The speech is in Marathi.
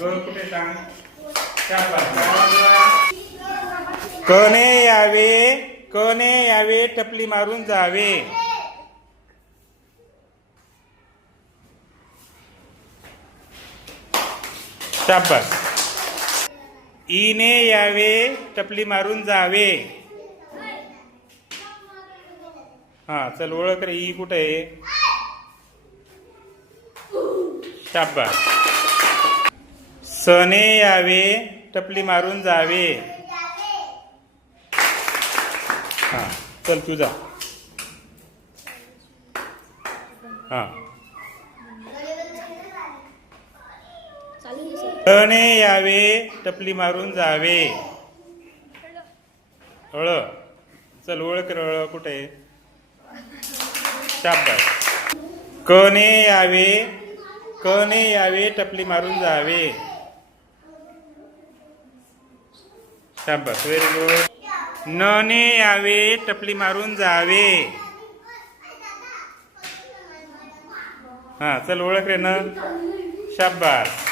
कुठे सांग. कने यावे, कने यावे टपली मारून जावे. शाबास. ईने यावे टपली मारून जावे. हा चल ओळख रे. ई कुठे आहे. शाबास. सने यावे टपली मारून जावे. हा चल तुझा. हा तने यावे टपली मारून जावे. हळ चल ओळख रे. हळ कुठे आहे. शाबास. कने यावे, कने यावे टपली मारून जावे. शाबास व्हेरी गुड. नने यावे टपली मारून जावे. हा चल ओळख रे न. शाबास.